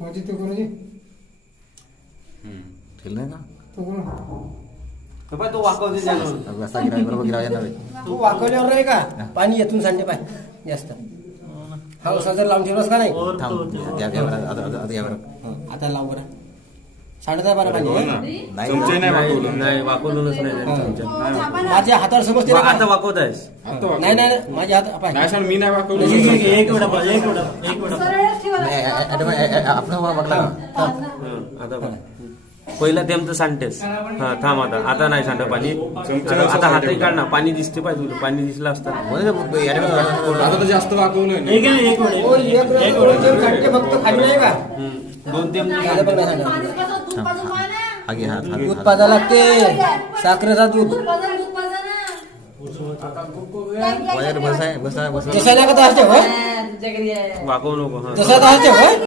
होती तो करू ठेल नाही का तो करू तो वाकवते जाणून बसा गिरा बरोबर गिरा येणार तू वाकवल्यावर नाही का पाणी येथून सांडते पाय जास्त हा उसा जर लावून ठेवलास का नाही थांब घ्या घ्या बरं आता घ्या बरं आता लाव बरं सांडत आहे बरं पाणी चमचे नाही वाकवलं. नाही वाकवलंच नाही माझ्या हातावर समजते ना आता का? वाकवत आहेस आता वाकवलं. नाही नाही माझ्या हात पाय नाही सांग मी नाही वाकवलं. एक मिनिट आपण बघला आता बघ. पहिला थेंब तर सांडतेस हा थांब आता नाही सांड पाणी आता हातही काढ ना पाणी दिसते पाहिजे तुला पाणी दिसलं असतं आता तर जास्त वाकवलंय ना. ओ, एक रस दोन थेंब सांडते फक्त खाली नाही का दोन थेंब झालं पण नाही सांडत. आगे हात दूध पाजा लागते साखरेचा दूध बसा बसा बसा जसा लागत असते होय वाकवू नको हा जसा असते होय